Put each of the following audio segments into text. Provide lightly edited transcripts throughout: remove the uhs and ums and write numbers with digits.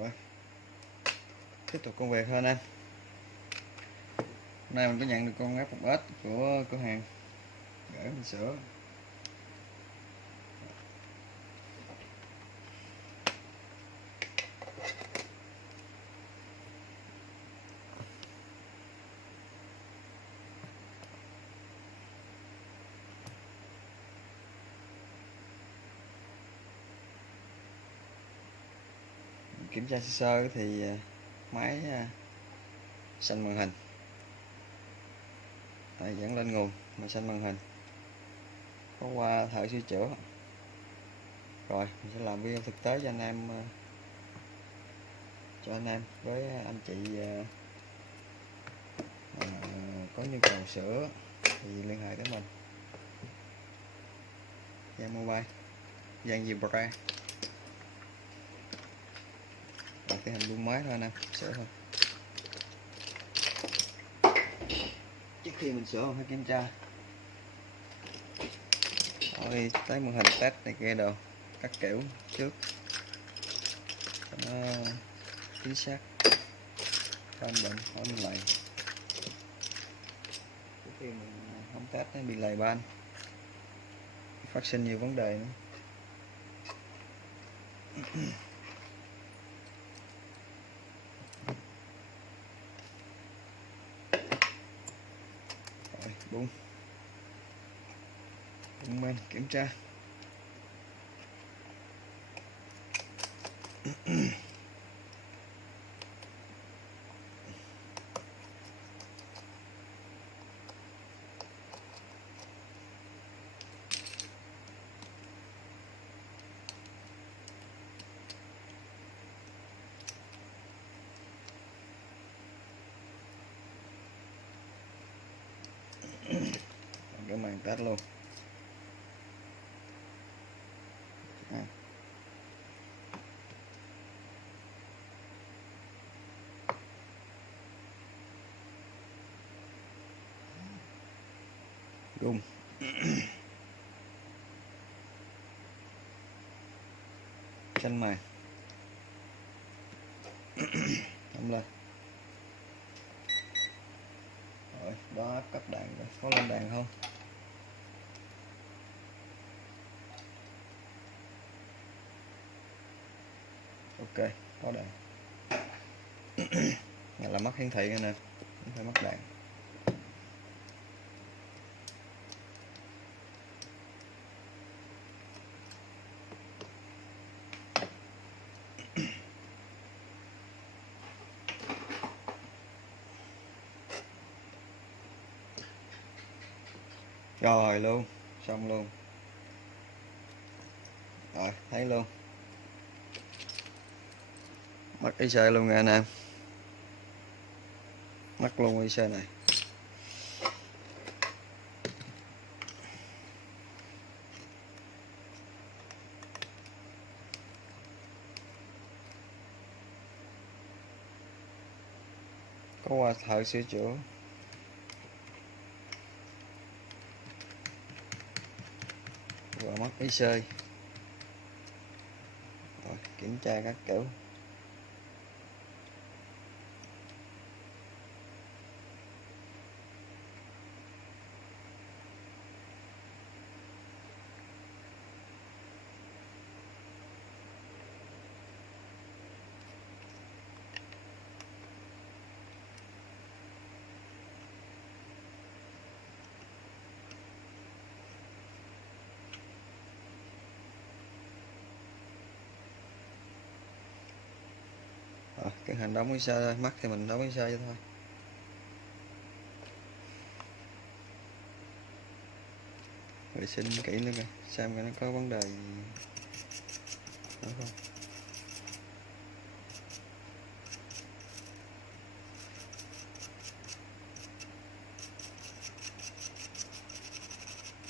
Rồi, tiếp tục công việc hơn em. Hôm nay mình có nhận được con áp một ếch của cửa hàng gửi mình sửa. Kiểm tra sơ sơ thì máy xanh màn hình, tại dẫn lên nguồn mà xanh màn hình, có qua thợ sửa chữa. Rồi mình sẽ làm video thực tế cho anh em, với anh chị có nhu cầu sửa thì liên hệ tới mình. Giang Mobile, Giang Zebra. Rồi cái hình luôn máy thôi anh em, sửa thôi. Trước khi mình sửa mình phải kiểm tra. Rồi tới màn hình test này kia đồ các kiểu trước cho nó chính xác. Không bệnh hỏi mình lại trước khi mình không test nó bị lầy ban, phát sinh nhiều vấn đề nữa. Rồi bung men kiểm tra. Cái màn test luôn. Gung chân màn nắm lên. Rồi đó, cấp đàn rồi, có lên đàn không? Ok, có đàn. Này là mất hiển thị nè, không phải mất đàn. Rồi luôn, xong luôn. Rồi, thấy luôn. Mất IC luôn nha anh em. Mất luôn IC này. Có qua thợ sửa chữa. Và mất IC. Rồi, kiểm tra các kiểu. Cái hành đóng IC thôi, mắc thì mình đóng IC cho thôi. Vệ sinh kỹ nữa kìa, xem coi nó có vấn đề gì nữa không.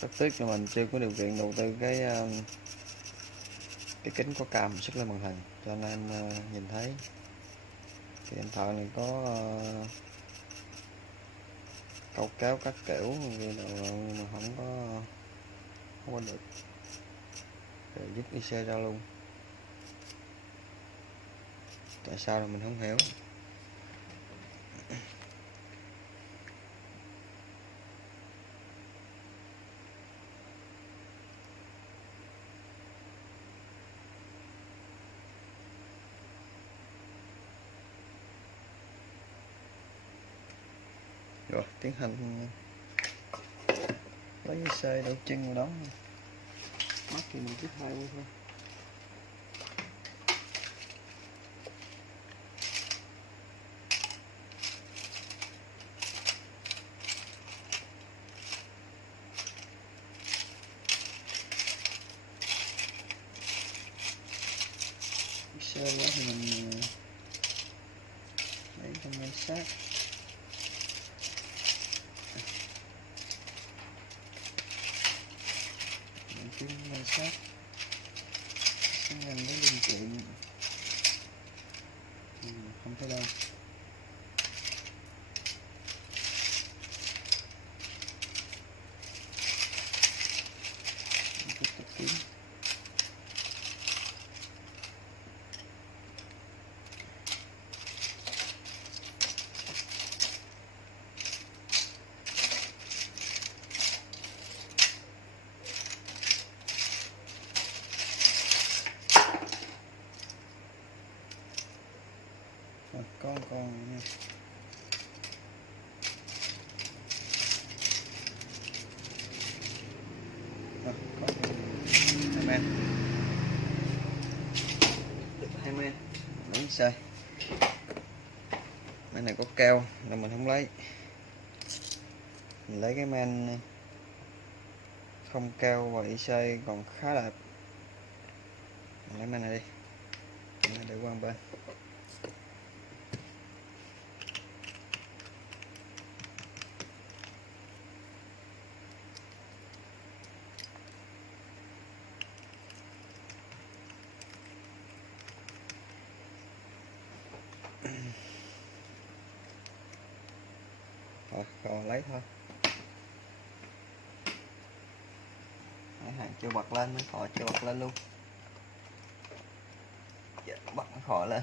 Rất tiếc là mình chưa có điều kiện đầu tư cái kính có cam sức lên màn hình cho nên nhìn thấy. Thì anh thợ này có câu kéo các kiểu nhưng mà không có được, để giúp IC ra luôn. tại sao là mình không hiểu. Rồi tiến hành lấy cái xe đổ chân vào đó, mắt thì mình tiếp hai thôi. Sơ quá thì mình lấy trong ngay sát, mình kiếm ngay sát sáng ngành với linh kiện không thấy đâu. Mình tiếp tục kiếm. Con nha. Có 2 men, được 2 men lấy xe. Men này có keo nên mình không lấy, mình lấy cái men không keo và IC còn khá đẹp. Mình lấy men này đi, mình để qua một bên. Rồi, còn lấy thôi. Mấy hàng chưa bật lên, mấy khỏi chưa bật lên luôn. Dạ, bật mấy khỏi lên.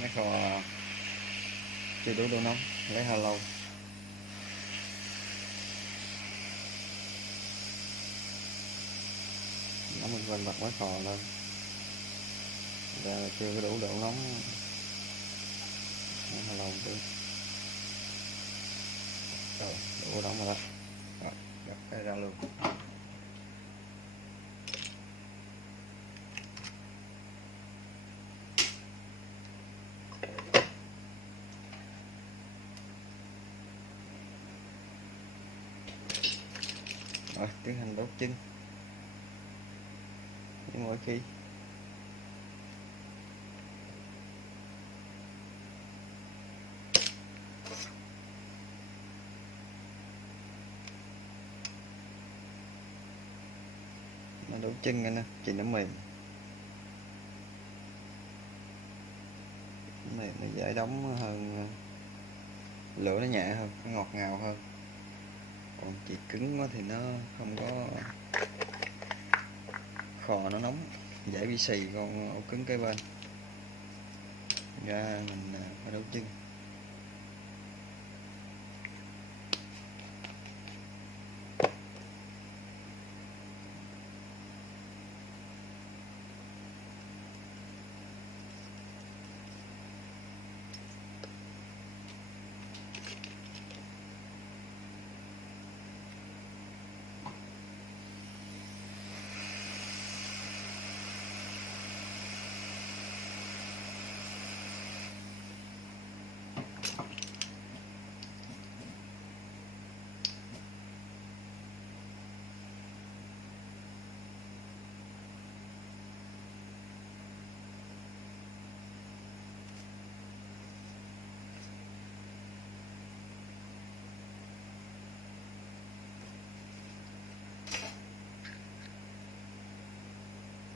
Mấy khò chưa đủ độ nóng, lấy hơi lâu. Nó mình quên bật mấy khò lên, ra chưa có đủ độ nóng, lấy hơi lâu tí. Rồi, đủ nóng rồi đó. Rồi, gấp cái ra luôn. Rồi tiến hành đốt chân như mọi khi. Nó đốt chân nè, chị nó mềm, mềm nó dễ đóng hơn, lửa nó nhẹ hơn, nó ngọt ngào hơn. Còn chị cứng quá thì nó không có, khò nó nóng, dễ bị xì con ổ cứng kế bên. Ra mình phải đốt chân.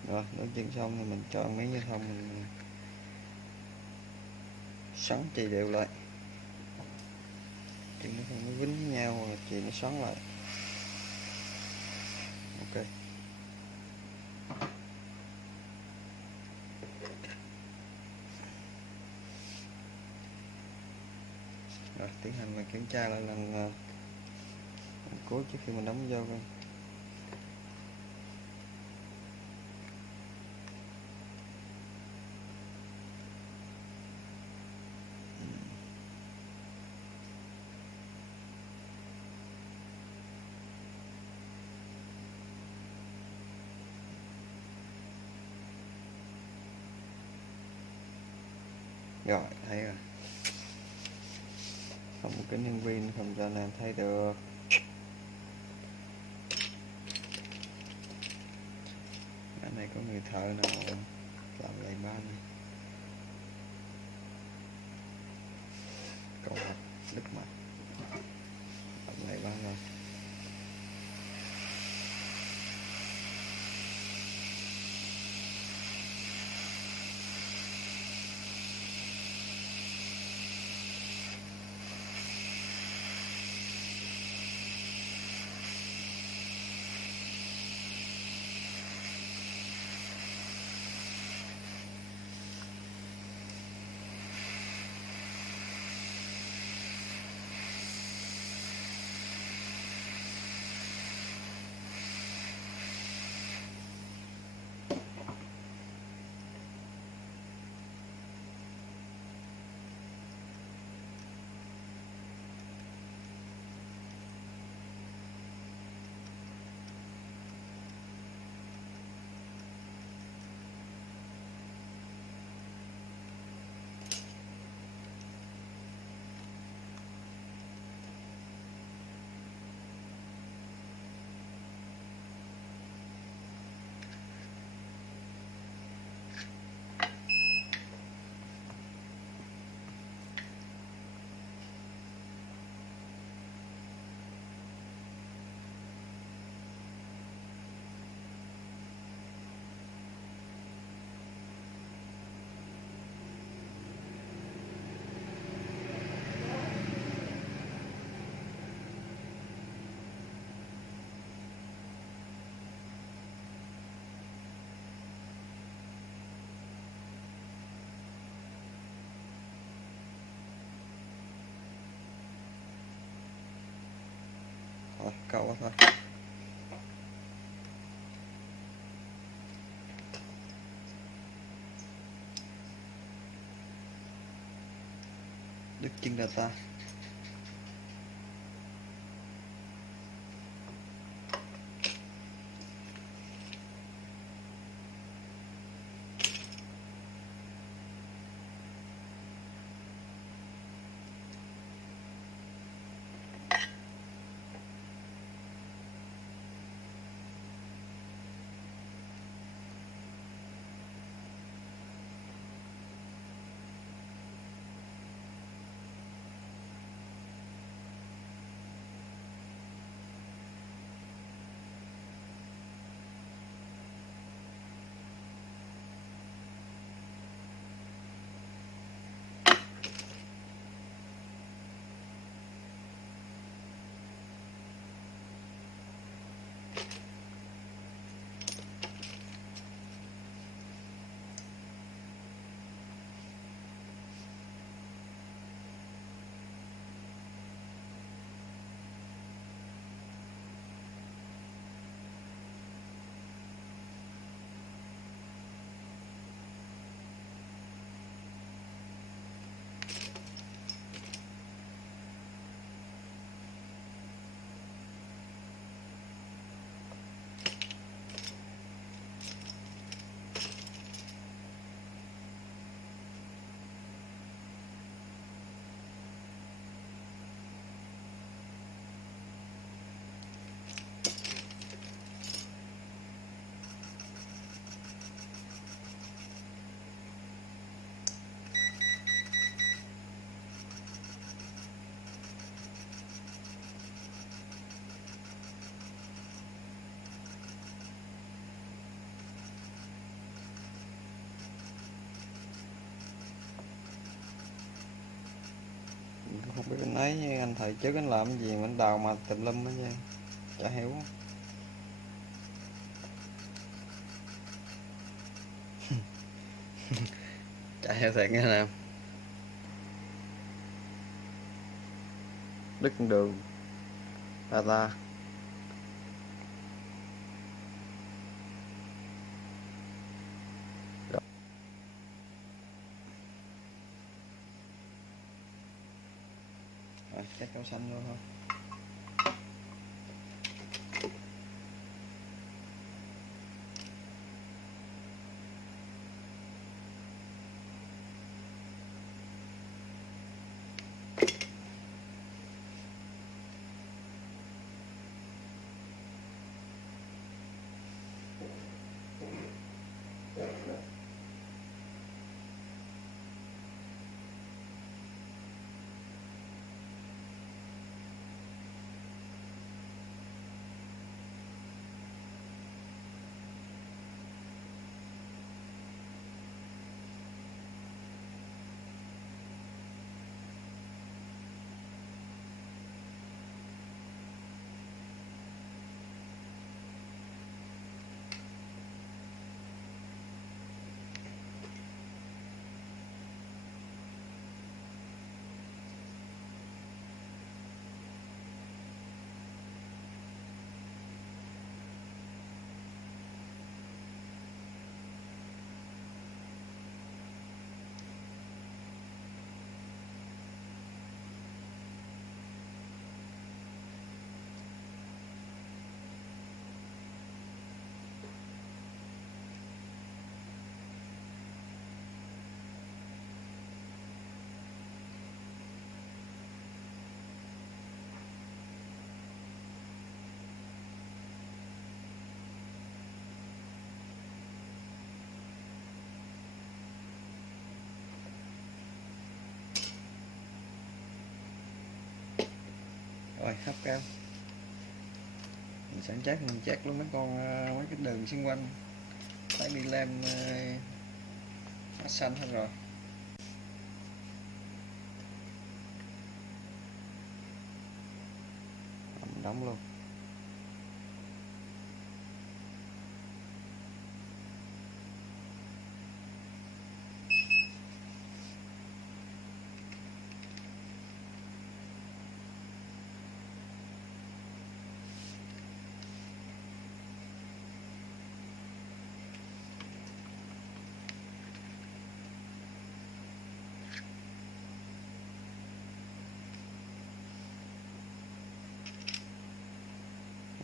Rồi đốt chân xong thì mình cho miếng như thông mình xoắn chì đều lại, chân nó không có dính nhau hoặc là chì nó xoắn lại. Ok. Rồi tiến hành mình kiểm tra lại lần cuối trước khi mình đóng vô coi. Rồi thấy rồi, không có kính nhân viên không cho nên thấy được. Cái này có người thợ nào làm lại ba này, cầu hạch đứt mặt làm lại ba rồi. Thôi câu quá thôi. Đứt chân data. Không biết anh ấy anh thầy trước anh làm cái gì mà anh đào mà tùm lum hết nha, chả hiểu. Chả hiểu thiệt nghe nè. Đứt con đường ta. Rồi, chắc rau xanh luôn thôi. Rồi hấp cao, mình sẵn chắc mình chét luôn mấy con mấy cái đường xung quanh, phải đi làm hết xanh hết rồi. Mình đóng luôn.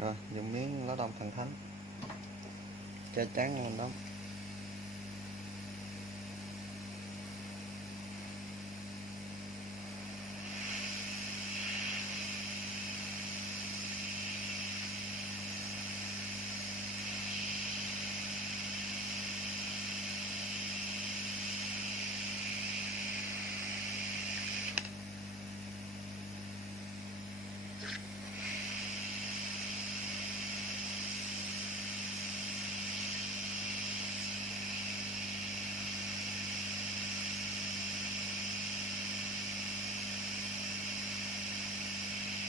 Rồi dùng miếng lá đông thần thánh che chắn lên đó.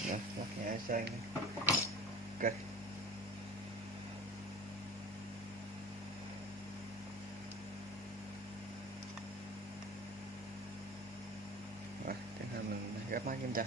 Rồi lắc nhẹ sang đi. Ok. Rồi tiếp theo mình gấp máy kiểm tra.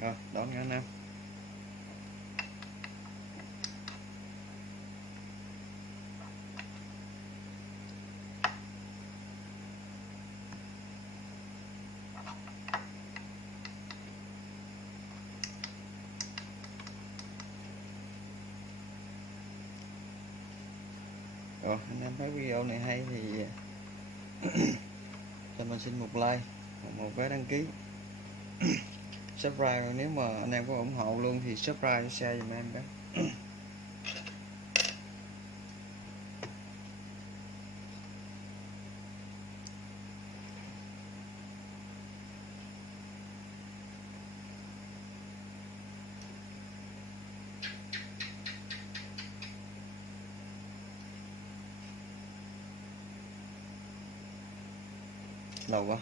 Rồi đón nha anh em. Rồi anh em thấy video này hay thì cho mình xin một like, một vé đăng ký, subscribe. Nếu mà anh em có ủng hộ luôn thì subscribe, share giùm em cái. Lâu quá.